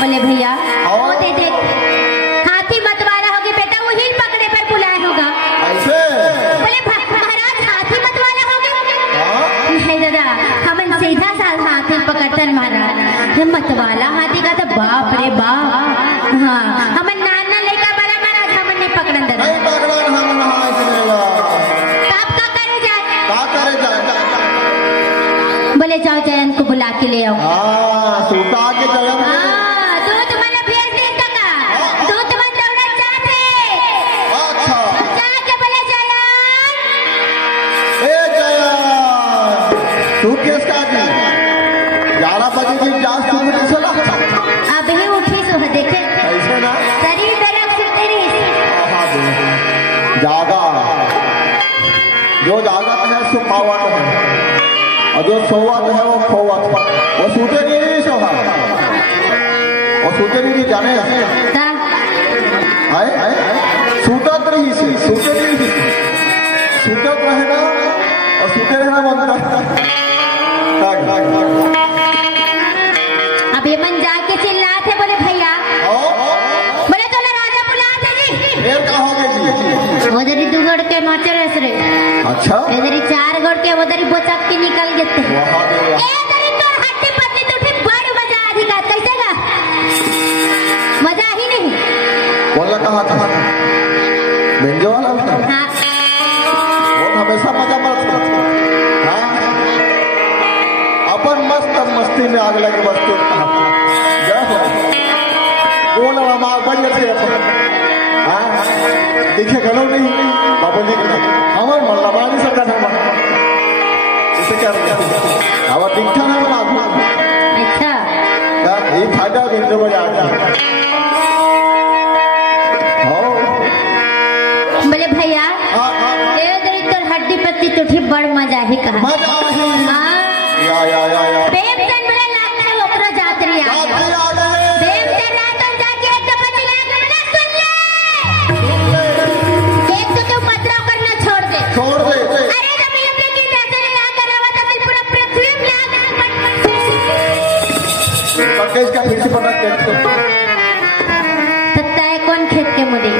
बोले भैया वो दे दे हाथी मत वाला होगी बेटा, वो हिल पकड़े पर बुलाया होगा ऐसे। बोले महाराज हाथी मत वाला होगी नहीं दादा, हम सीधा सा हाथी पकड़तन महाराज, मत वाला हाथी का तो बाप रे बाप। हाँ हम नाना लेकर वाला महाराज हम नहीं पकड़न दादा, नहीं पकड़न हम नहा चलेगा। आप का करे जाए, का करे जाए? बोले जाओ जयन को बुला के ले आओ। हाँ सूता के जयन के। दूध मैंने भेज दे का दूध मत दौड़ा जाते। अच्छा जाके बोले जयन, ए जयन तू किस का की 11 बजे की जांच तू नहीं चला? अब ही उठी सो देखे ऐसे ना शरीर दर्द से तेरी जागा, जो जागत है सो पावत है और जो सोवत है वो खोवत। वो सूते नहीं सोहा, वो सूते नहीं जाने है सूतत रही सी, सूते नहीं सूतत रहना और सूते रहना बनता। अब ये मन जाके चिल्लाए थे, बोले भैया बोले तो राजा बुला दे उधर ही 2 गोड़ के नाचे रस रे। अच्छा इधर ही 4 गोड़ के उधर ही बोचक के निकल गए थे। इधर ही तो हट्टी पत्नी तो ठीक बड़ मजा अधिकार कैसे गा, मजा ही नहीं। बोला कहा था बेंजो वाला हाँ वो हमेशा मजा मत हाँ अपन मस्त मस्ती में आग लगे वस्तु बोल हमारा बन थे हाँ दिखे गलो नहीं बाबू लिख हमारे मल्लाबानी से करना इसे क्या हमारा दिखा ना बना अच्छा ये फायदा बिंदु बजा बोले भैया इधर हड्डी पत्ती तो ठीक बड़ मजा ही कहा। मजा हाँ या बेमतन बोले लाख में ओकरो जात रही आ बेमतन रात और जाके एक दफा चिल्ला के बोला सुन ले, एक तो तू पत्रा करना छोड़ दे। अरे जब ये देखी जैसे लगा कर रहा था तो पूरा पृथ्वी में पक्के इसका फिर से पता कैसे सत्ता है कौन खेत के मुझे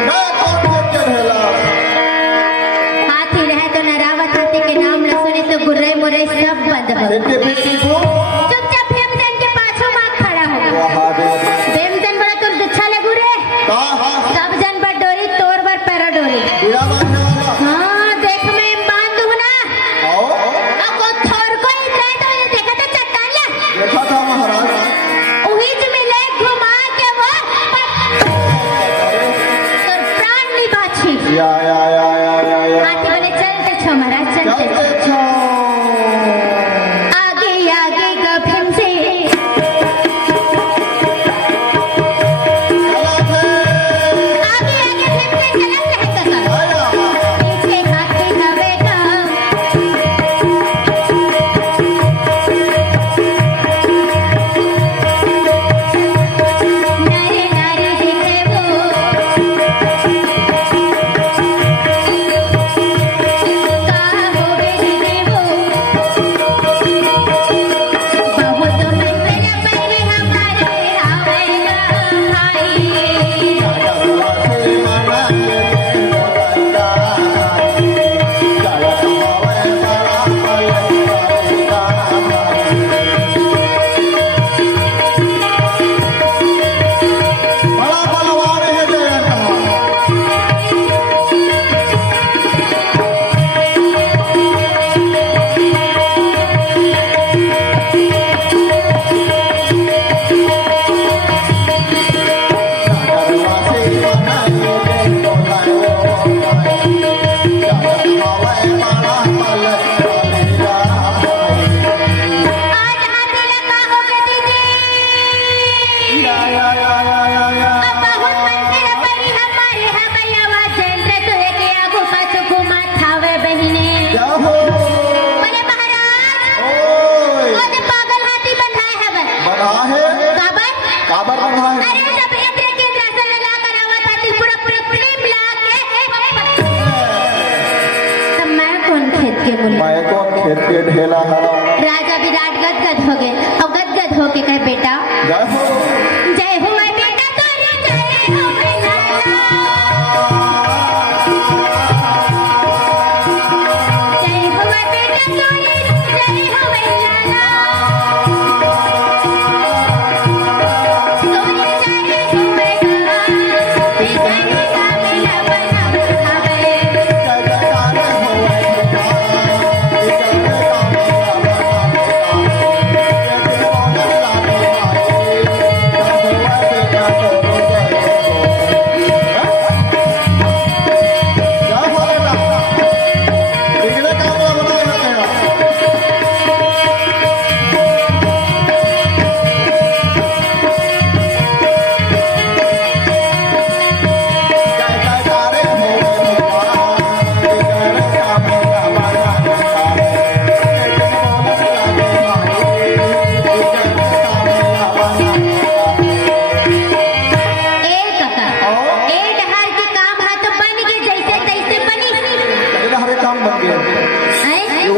हाथी रहे तो न रावत हाथी के नाम न सुने तो गुर्रे मुर्रे सब बंद हो। चुपचाप भीमसेन के पाछू माँ खड़ा हो। भीमसेन बोला तुम दुच्छा ले गुरे सब जन बर डोरी तोर बर पैरा डोरी। हाँ देख मैं बांधू ना अब वो थोर को इधर तो ये देखा तो चट्टान लिया देखा था महाराज उही ज मिले घुमा के वो तोर प्राण ली बाछी। या हाथी बोले चलते छो महाराज चलते छो। आगे आगे का भीमसेन आगे आगे भीमसेन चलत रहे कका पीछे हाथी का बेटा। ढेला हरा राजा विराट गदगद हो गए और गदगद होके कहे बेटा जय हो जय हो मैं बेटा तोरे जय हो मैं लाला जय हो मैं बेटा तोरे जय हो मैं लाला तोरे जय हो मैं गाना बेचारे का मेला बना खावे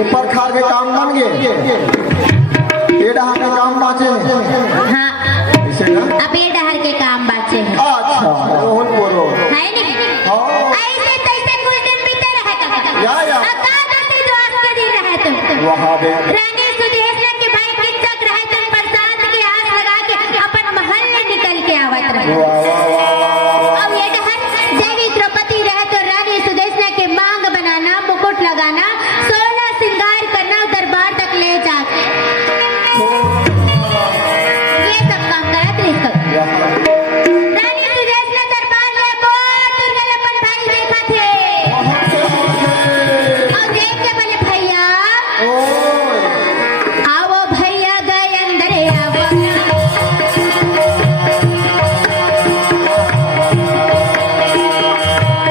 ऊपर खार के काम बन गए ये डहार के काम बाचे हाँ इसे ना अब ये डहर के काम बाचे हैं अच्छा रोहन बोलो है नहीं ऐसे तैसे कुछ दिन बीते रहे या अकाद से जो आज के दिन रहे तुम वहां बे रानी सुदेश के भाई किचक रहे तुम बरसात की आस लगा के अपन महल में निकल के आवत रहे वाह वाह वाह अब ये डहर देवी द्रौपदी रहे तो रानी सुदेश के मांग बनाना मुकुट लगाना सोना श्रृंगार करना दरबार तक ले जाके ये सब काम करत रही सब रानी सुदेश ने दरबार में बहुत दुर्गल अपन भाई देखा थे और देख के बोले भैया आओ भैया गए अंदर आओ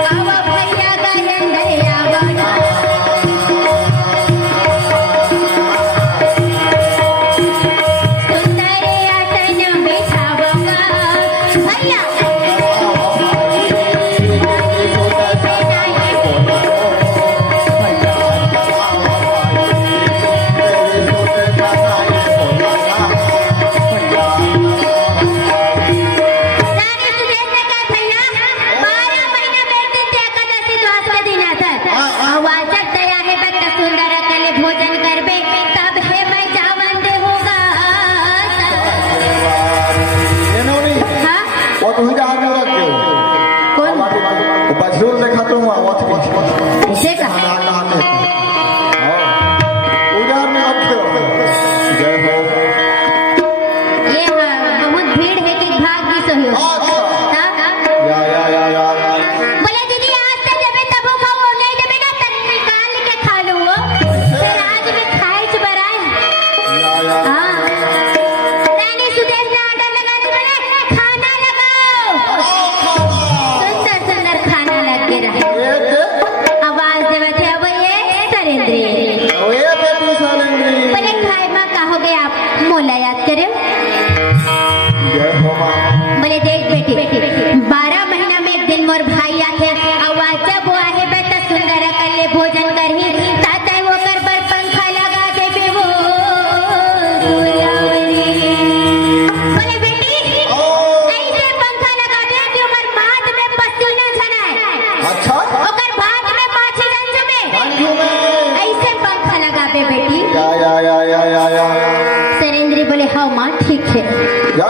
आओ भैया गए अंदर आओ सुंदर आसन बिछाऊंगा भैया रानी सुदेश ने कहा भैया 12 महीना बैठते थे एकादशी द्वादश दिन आता वाचक दया है बट सुंदर कले भोजन करबे तब है मैं जावन दे होगा ये नहीं हाँ वो तो ही डहार में रख दो कौन बजरूर देखा तो हुआ वो इसे कहा उधर में रख दो जय हो ये हाँ बहुत भीड़ है कि भाग भी सही हो हाँ? या बोले दीदी आज से जब तब खाओ नहीं जब ना तन निकाल के खा लो फिर आज भी खाए च बराए हाँ रानी सुदेश ने आर्डर लगा दी बोले खाना लगाओ सुंदर सुंदर खाना लग के रहे आवाज देवे थे अब ये सरेंद्री बोले खाए माँ कहोगे आप मोला याद करे बोले देख बेटी 12 महीना में एक दिन मोर भाई आथे और जब वो आहे बेटा सुंदर कले भोजन करही ताते वो कर बर पंखा लगा देबे वो बोले बेटी ऐसे पंखा लगा दे कि उमर माथ में पसीना छनाए अच्छा ओकर भात में माछी रंज में ऐसे पंखा लगाबे बेटी या सरेंद्री बोले हाँ माँ ठीक है या